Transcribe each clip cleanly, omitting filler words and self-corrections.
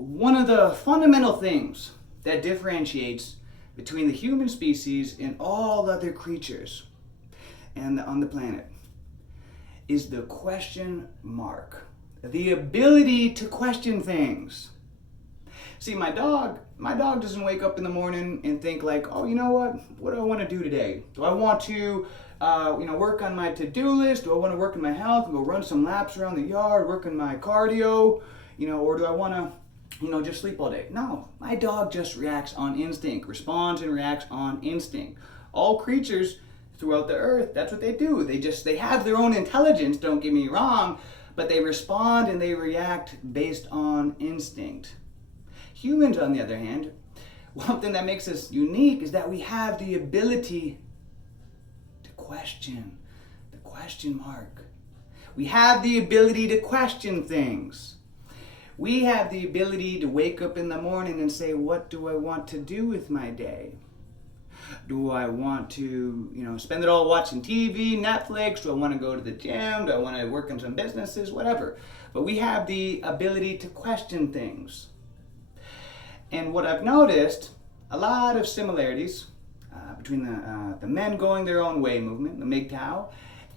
one of the fundamental things that differentiates between the human species and all other creatures on the planet is the question mark. The ability to question things. See, my dog doesn't wake up in the morning and think like, oh, you know what do I want to do today? Do I want to work on my to-do list? Do I want to work on my health and go run some laps around the yard, work on my cardio? Or do I want to, just sleep all day? No, my dog just reacts on instinct, responds and reacts on instinct. All creatures throughout the earth, that's what they do. They have their own intelligence, don't get me wrong, but they respond and they react based on instinct. Humans, on the other hand, one thing that makes us unique is that we have the ability to question, the question mark. We have the ability to question things. We have the ability to wake up in the morning and say, what do I want to do with my day? Do I want to, spend it all watching TV, Netflix? Do I want to go to the gym? Do I want to work on some businesses? Whatever. But we have the ability to question things. And what I've noticed, a lot of similarities between the men going their own way movement, the MGTOW,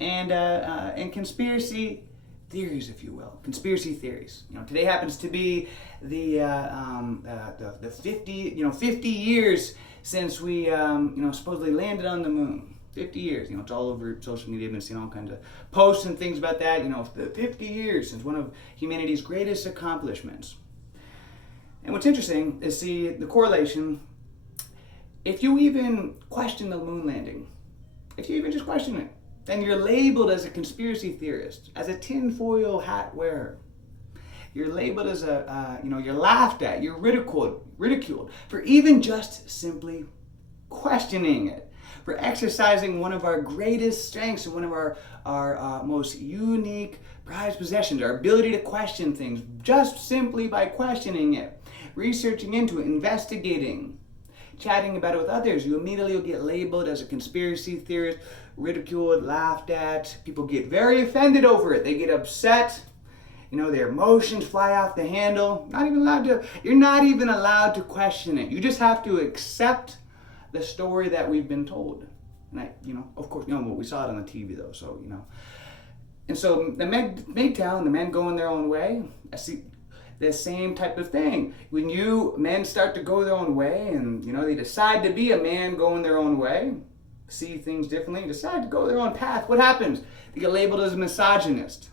and conspiracy theories, if you will, conspiracy theories. Today happens to be the 50 years since we supposedly landed on the moon. 50 years. It's all over social media. I've been seeing all kinds of posts and things about that. The 50 years since one of humanity's greatest accomplishments. And what's interesting is see the correlation. If you even question the moon landing, if you even just question it, then you're labeled as a conspiracy theorist, as a tinfoil hat wearer. You're labeled as you're laughed at, you're ridiculed for even just simply questioning it, for exercising one of our greatest strengths and one of our most unique prized possessions, our ability to question things just simply by questioning it, researching into it, investigating, chatting about it with others. You immediately will get labeled as a conspiracy theorist, ridiculed, laughed at. People get very offended over it. They get upset. Their emotions fly off the handle. You're not even allowed to question it. You just have to accept the story that we've been told. And of course, we saw it on the TV though, so, And so the MGTOW and the men going their own way, I see the same type of thing. When men start to go their own way and, they decide to be a man going their own way, see things differently, decide to go their own path, what happens? They get labeled as a misogynist.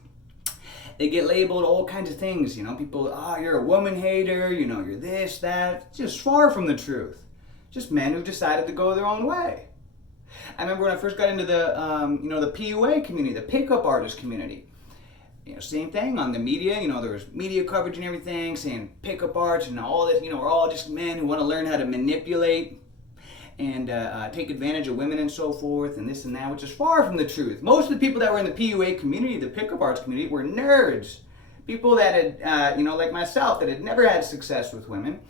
They get labeled all kinds of things, people, you're a woman hater, you're this, that. It's just far from the truth. Just men who've decided to go their own way. I remember when I first got into the PUA community, the pickup artist community. Same thing on the media, there was media coverage and everything saying pickup arts and all this, we're all just men who want to learn how to manipulate and take advantage of women and so forth and this and that, which is far from the truth. Most of the people that were in the PUA community, the pickup arts community, were nerds. People that had, like myself, that had never had success with women,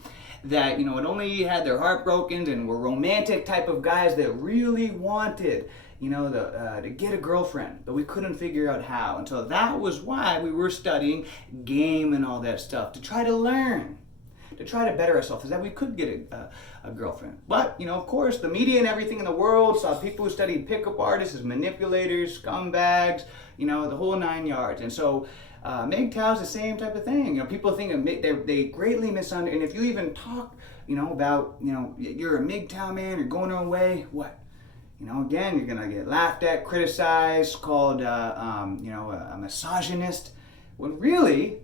that, had only had their heart broken and were romantic type of guys that really wanted, to get a girlfriend, but we couldn't figure out how. And so that was why we were studying game and all that stuff, to try to learn, to try to better ourselves, so that we could get a girlfriend. But, of course, the media and everything in the world saw people who studied pickup artists as manipulators, scumbags, the whole 9 yards. And so MGTOW is the same type of thing. People think they greatly misunderstand. And if you even talk, about, you're a MGTOW man, you're going your own way, what? Again, you're gonna get laughed at, criticized, called, a misogynist. When really,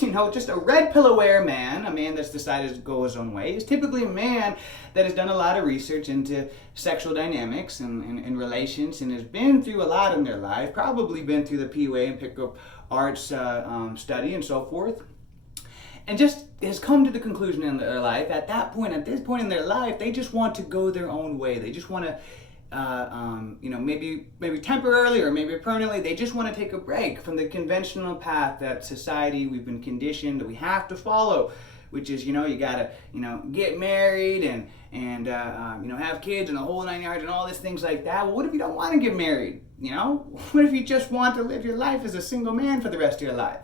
just a red pill aware man, a man that's decided to go his own way, is typically a man that has done a lot of research into sexual dynamics and relations and has been through a lot in their life, probably been through the PUA and pickup arts study and so forth, and just has come to the conclusion in their life, at this point in their life, they just want to go their own way. They just want to maybe temporarily or maybe permanently, they just want to take a break from the conventional path that society, we've been conditioned that we have to follow, which is, you gotta, get married and have kids and the whole 9 yards and all these things like that. Well, what if you don't want to get married? What if you just want to live your life as a single man for the rest of your life?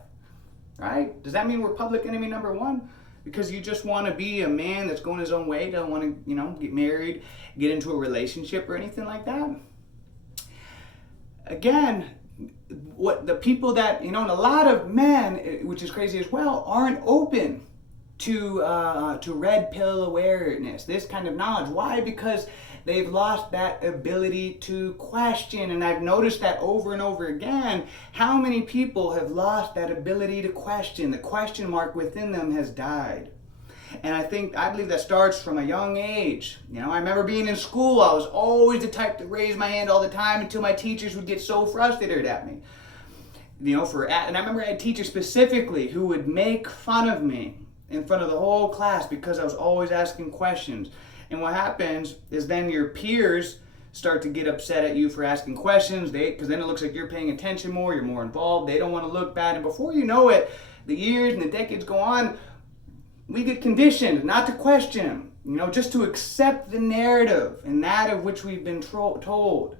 Right? Does that mean we're public enemy number one? because you just want to be a man that's going his own way, don't want to, get married, get into a relationship or anything like that. Again, what the people that, and a lot of men, which is crazy as well, aren't open to red pill awareness, this kind of knowledge. Why? Because they've lost that ability to question. And I've noticed that over and over again, how many people have lost that ability to question. The question mark within them has died. And I believe that starts from a young age. I remember being in school, I was always the type to raise my hand all the time until my teachers would get so frustrated at me. And I remember I had teachers specifically who would make fun of me in front of the whole class because I was always asking questions. And what happens is then your peers start to get upset at you for asking questions, because then it looks like you're paying attention more, you're more involved, they don't want to look bad. And before you know it, the years and the decades go on, we get conditioned not to question, just to accept the narrative and that of which we've been told.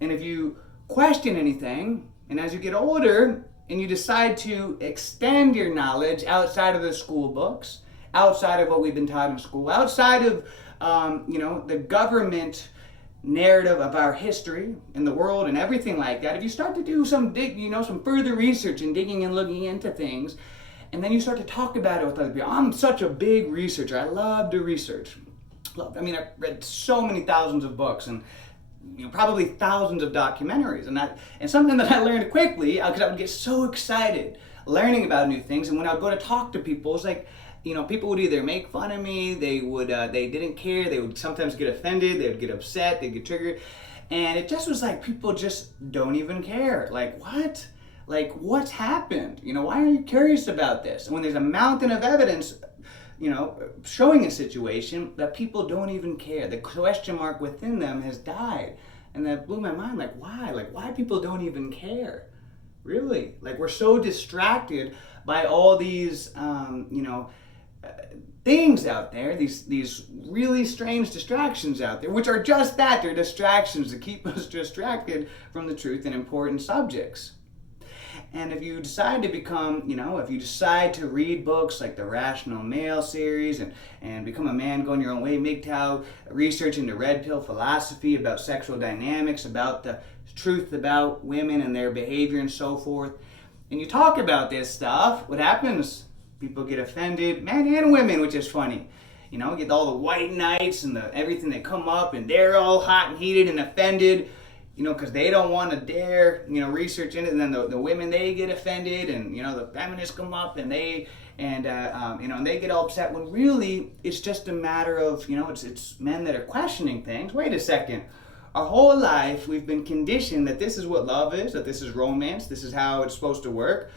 And if you question anything, and as you get older, and you decide to extend your knowledge outside of the school books, outside of what we've been taught in school, outside of, the government narrative of our history in the world and everything like that, if you start to do some further research and digging and looking into things, and then you start to talk about it with other people. I'm such a big researcher. I love to research. I've read so many thousands of books and probably thousands of documentaries. And something that I learned quickly, because I would get so excited learning about new things. And when I would go to talk to people, it's like, people would either make fun of me, they didn't care, they would sometimes get offended, they would get upset, they'd get triggered. And it just was like, people just don't even care. Like, what? Like, what's happened? Why are you curious about this? And when there's a mountain of evidence, showing a situation that people don't even care, the question mark within them has died. And that blew my mind. Like, why? Like, why people don't even care? Really? Like, we're so distracted by all these, things out there, these really strange distractions out there, which are just that, they're distractions to keep us distracted from the truth and important subjects. And if you decide to become, if you decide to read books like the Rational Male series and become a man going your own way, MGTOW, research into red pill philosophy about sexual dynamics, about the truth about women and their behavior and so forth, and you talk about this stuff, what happens? People get offended, men and women, which is funny. Get all the white knights and everything that come up, and they're all hot and heated and offended, because they don't want to dare, research into it. And then the women, they get offended, and, the feminists come up and they get all upset when really it's just a matter of, it's men that are questioning things. Wait a second. Our whole life we've been conditioned that this is what love is, that this is romance, this is how it's supposed to work.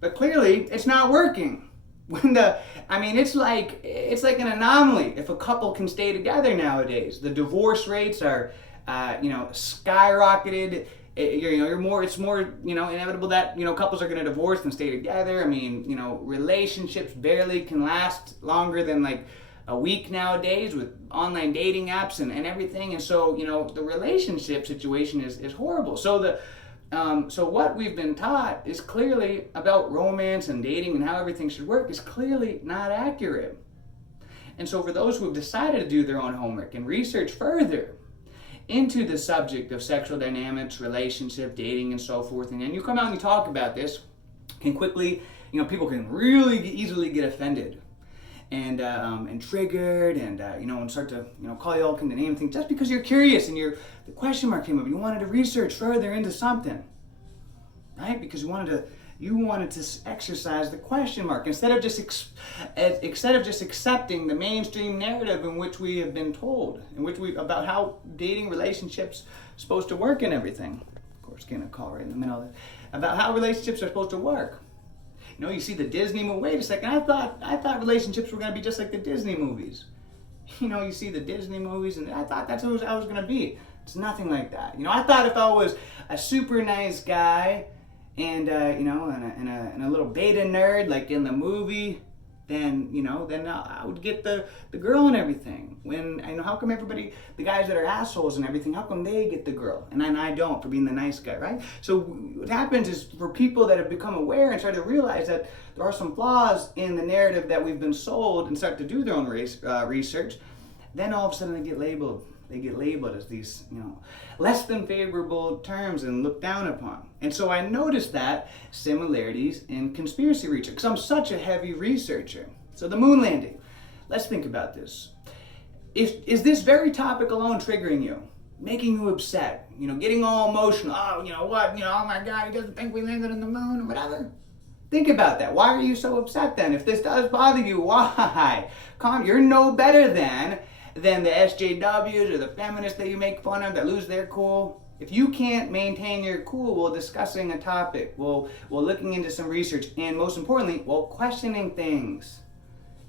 But clearly it's not working. It's like an anomaly if a couple can stay together nowadays. The divorce rates are skyrocketed. It's more inevitable that couples are going to divorce than stay together. Relationships barely can last longer than like a week nowadays with online dating apps and everything. And so the relationship situation is horrible. So so what we've been taught is clearly about romance and dating and how everything should work is clearly not accurate. And so for those who have decided to do their own homework and research further into the subject of sexual dynamics, relationship, dating, and so forth, and then you come out and you talk about this, can quickly, people can really easily get offended and triggered and start to call you all kind of name things just because you're curious and the question mark came up. You wanted to research further into something, right? Because you wanted to exercise the question mark instead of just accepting the mainstream narrative in which we have been told, about how dating relationships are supposed to work and everything. Of course, getting a call right in the middle of it about how relationships are supposed to work. You see the Disney movie. Wait a second, I thought relationships were going to be just like the Disney movies. You see the Disney movies, and I thought that's what I was going to be. It's nothing like that. I thought if I was a super nice guy and and a little beta nerd like in the movie, then I would get the girl and everything. When how come everybody, the guys that are assholes and everything, how come they get the girl and I don't for being the nice guy, right? So what happens is, for people that have become aware and start to realize that there are some flaws in the narrative that we've been sold and start to do their own research, then all of a sudden they get labeled. They get labeled as these, less than favorable terms and looked down upon. And so I noticed that similarities in conspiracy research, because I'm such a heavy researcher. So the moon landing, let's think about this. Is this very topic alone triggering you, making you upset, getting all emotional? Oh, oh my God, he doesn't think we landed on the moon or whatever. Think about that. Why are you so upset then? If this does bother you, why? You're no better than the SJWs or the feminists that you make fun of that lose their cool. If you can't maintain your cool while discussing a topic, while looking into some research, and most importantly, while questioning things.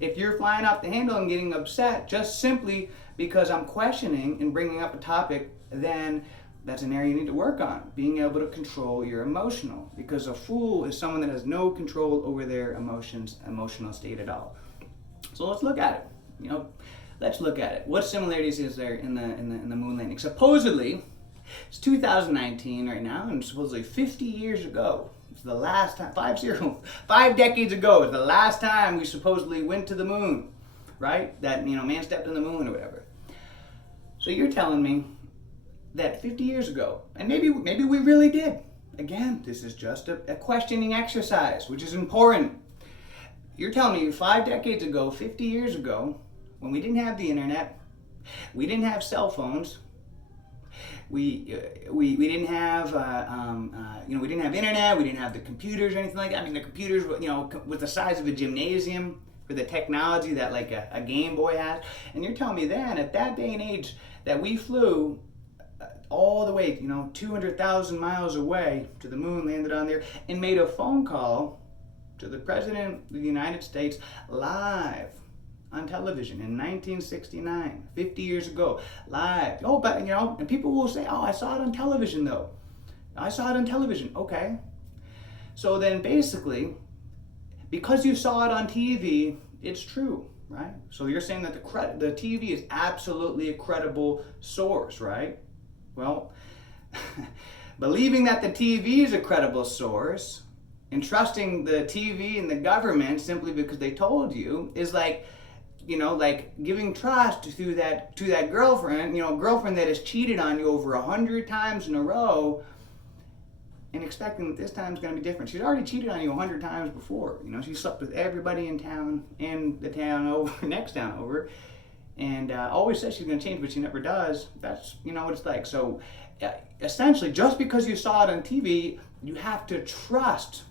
If you're flying off the handle and getting upset just simply because I'm questioning and bringing up a topic, then that's an area you need to work on. Being able to control your emotional. Because a fool is someone that has no control over their emotional state at all. So let's look at it. Let's look at it. What similarities is there in the moon landing? Supposedly, it's 2019 right now, and supposedly 50 years ago, it's the last time, 5 decades ago, is the last time we supposedly went to the moon, right? That, man stepped on the moon or whatever. So you're telling me that 50 years ago, and maybe we really did. Again, this is just a questioning exercise, which is important. You're telling me 5 decades ago, 50 years ago, when we didn't have the internet, we didn't have cell phones, we didn't have we didn't have internet, we didn't have the computers or anything like that. I mean, the computers with the size of a gymnasium for the technology that like a Game Boy has. And you're telling me then, at that day and age, that we flew all the way 200,000 miles away to the moon, landed on there, and made a phone call to the President of the United States live on television in 1969, 50 years ago, live. Oh, but and people will say, oh, I saw it on television though. I saw it on television. Okay. So then basically, because you saw it on TV, it's true, right? So you're saying that the TV is absolutely a credible source, right? Well, believing that the TV is a credible source and trusting the TV and the government simply because they told you is like giving trust to that girlfriend, girlfriend that has cheated on you over 100 times in a row, and expecting that this time's going to be different. She's already cheated on you 100 times before. She slept with everybody in town, and the town over, next town over, and always says she's going to change, but she never does. That's, what it's like. So essentially, just because you saw it on TV, you have to trust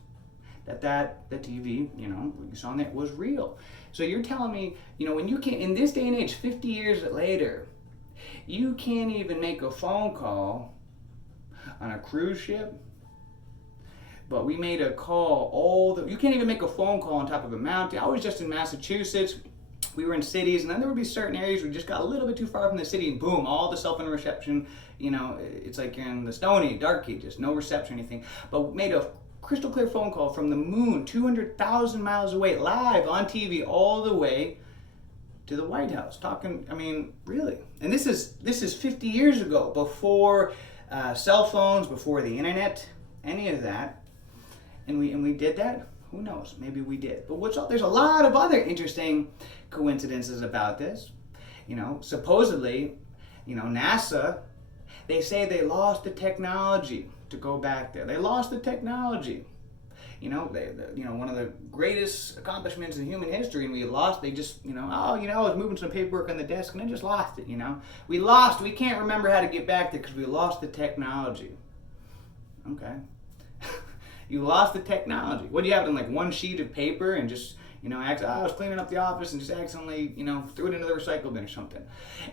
that the TV, what you saw on there was real. So you're telling me, when you can't, in this day and age, 50 years later, you can't even make a phone call on a cruise ship, but we made a call you can't even make a phone call on top of a mountain. I was just in Massachusetts. We were in cities, and then there would be certain areas where we just got a little bit too far from the city, and boom, all the cell phone reception, it's like you're in the Stone Age, Dark Ages, no reception or anything. But we made a crystal clear phone call from the moon, 200,000 miles away, live on TV, all the way to the White House. Talking, really. And this is 50 years ago, before cell phones, before the internet, any of that. And we did that. Who knows? Maybe we did. But there's a lot of other interesting coincidences about this. Supposedly, NASA, they say they lost the technology to go back there. They lost the technology. One of the greatest accomplishments in human history, and we lost. They just, I was moving some paperwork on the desk and I just lost it. We can't remember how to get back there because we lost the technology. Okay. You lost the technology. What do you have in like one sheet of paper and just, I was cleaning up the office and just accidentally, threw it into the recycle bin or something.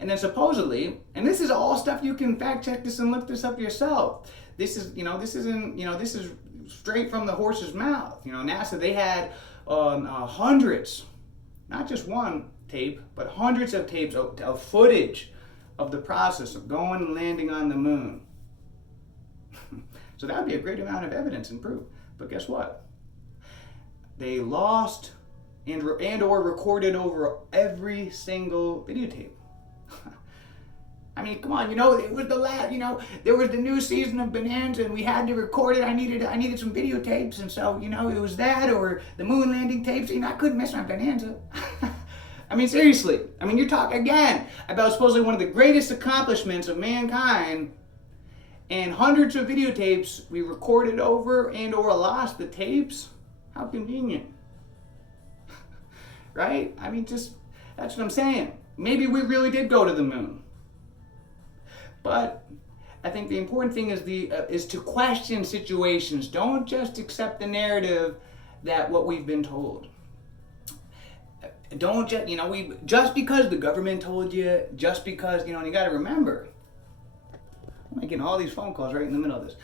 And then supposedly, and this is all stuff you can fact check this and look this up yourself. This is, this is straight from the horse's mouth. NASA, they had hundreds, not just one tape, but hundreds of tapes of footage of the process of going and landing on the moon. So that would be a great amount of evidence and proof. But guess what? They lost and or recorded over every single videotape. I mean, come on, it was there was the new season of Bonanza and we had to record it. I needed some videotapes, and so, it was that or the moon landing tapes. I couldn't miss my Bonanza. I mean, seriously. I mean, you're talking again about supposedly one of the greatest accomplishments of mankind, and hundreds of videotapes we recorded over and or lost the tapes. How convenient. Right? I mean, that's what I'm saying. Maybe we really did go to the moon. But I think the important thing is to question situations. Don't just accept the narrative that what we've been told. Don't just because the government told you, just because, and you got to remember, I'm making all these phone calls right in the middle of this.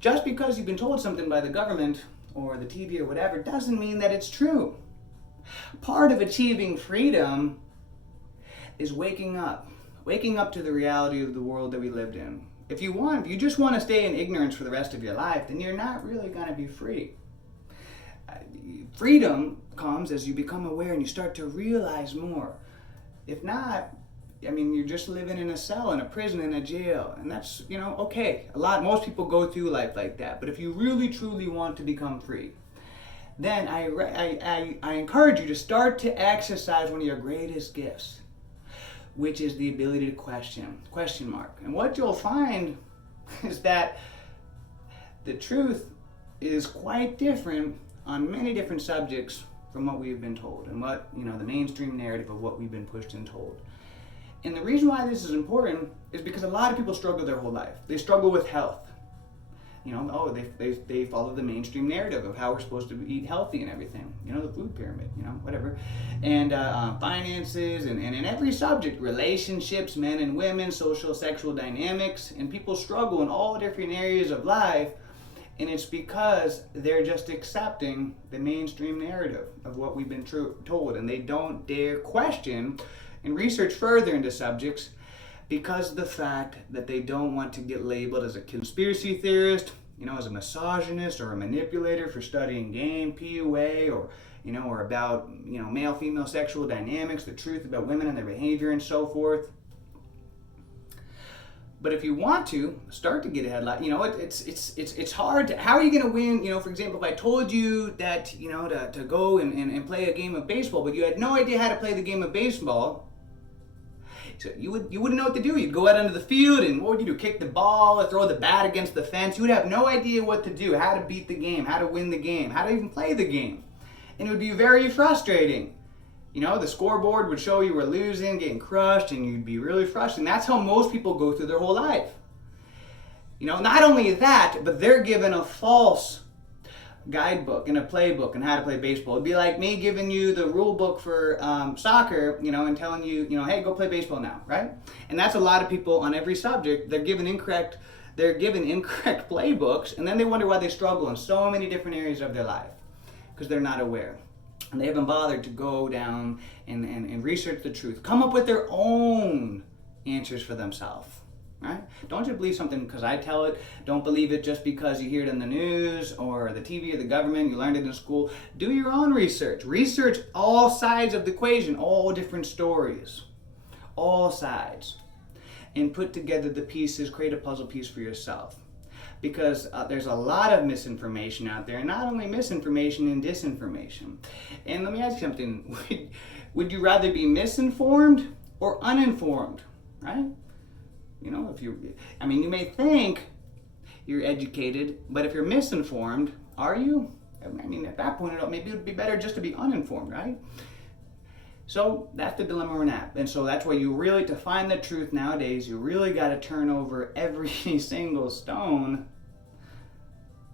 Just because you've been told something by the government or the TV or whatever doesn't mean that it's true. Part of achieving freedom is waking up to the reality of the world that we lived in. If you just want to stay in ignorance for the rest of your life, then you're not really going to be free. Freedom comes as you become aware and you start to realize more. If not, you're just living in a cell, in a prison, in a jail, and that's, okay. Most people go through life like that. But if you really truly want to become free, then I encourage you to start to exercise one of your greatest gifts, which is the ability to question. And what you'll find is that the truth is quite different on many different subjects from what we've been told and what, the mainstream narrative of what we've been pushed and told. And the reason why this is important is because a lot of people struggle their whole life. They struggle with health. They follow the mainstream narrative of how we're supposed to eat healthy and everything. The food pyramid, whatever. And finances and in every subject, relationships, men and women, social, sexual dynamics. And people struggle in all different areas of life. And it's because they're just accepting the mainstream narrative of what we've been told. And they don't dare question and research further into subjects because of the fact that they don't want to get labeled as a conspiracy theorist, as a misogynist or a manipulator for studying game, PUA, or about, male-female sexual dynamics, the truth about women and their behavior and so forth. But if you want to start to get a headline, it's hard. How are you going to win? For example, if I told you that, to go and play a game of baseball, but you had no idea how to play the game of baseball, so you wouldn't know what to do. You'd go out onto the field and what would you do? Kick the ball or throw the bat against the fence? You would have no idea what to do, how to beat the game, how to win the game, how to even play the game. And it would be very frustrating. The scoreboard would show you were losing, getting crushed, and you'd be really frustrated. And that's how most people go through their whole life. Not only that, but they're given a false guidebook and a playbook on how to play baseball. It'd be like me giving you the rule book for soccer, and telling you, hey, go play baseball now, right? And that's a lot of people on every subject. They're given incorrect playbooks, and then they wonder why they struggle in so many different areas of their life because they're not aware. And they haven't bothered to go down and research the truth, come up with their own answers for themselves. Right? Don't just believe something because I tell it. Don't believe it just because you hear it in the news or the TV or the government. You learned it in school. Do your own research. Research all sides of the equation, all different stories, all sides, and put together the pieces. Create a puzzle piece for yourself, because there's a lot of misinformation out there, and not only misinformation and disinformation. And let me ask you something: would you rather be misinformed or uninformed? Right? You may think you're educated, but if you're misinformed, are you? At that point, maybe it would be better just to be uninformed, right? So that's the dilemma we're in at. And so that's why to find the truth nowadays, you really got to turn over every single stone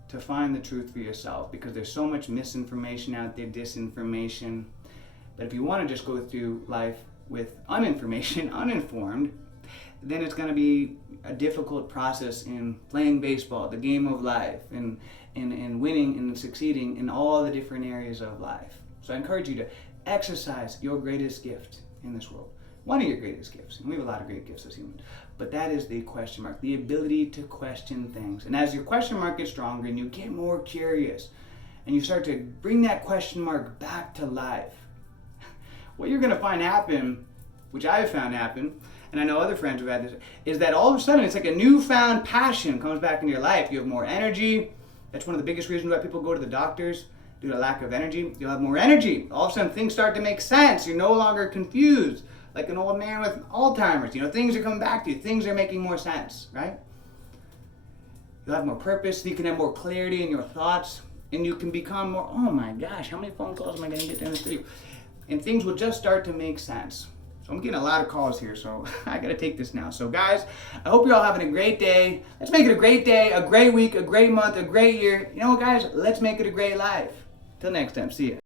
to find the truth for yourself, because there's so much misinformation out there, disinformation. But if you want to just go through life with uninformed, then it's going to be a difficult process in playing baseball, the game of life, and winning and succeeding in all the different areas of life. So I encourage you to exercise your greatest gift in this world. One of your greatest gifts, and we have a lot of great gifts as humans, but that is the question mark, the ability to question things. And as your question mark gets stronger and you get more curious and you start to bring that question mark back to life, what you're going to find happen, which I've found happen, and I know other friends who have had this, is that all of a sudden it's like a newfound passion comes back into your life. You have more energy. That's one of the biggest reasons why people go to the doctors, due to lack of energy. You'll have more energy. All of a sudden things start to make sense. You're no longer confused like an old man with Alzheimer's. Things are coming back to you. Things are making more sense, right? You'll have more purpose. You can have more clarity in your thoughts, and you can become more, oh my gosh, how many phone calls am I going to get down this video? And things will just start to make sense. So I'm getting a lot of calls here, so I got to take this now. So guys, I hope you're all having a great day. Let's make it a great day, a great week, a great month, a great year. You know what, guys? Let's make it a great life. Till next time, see ya.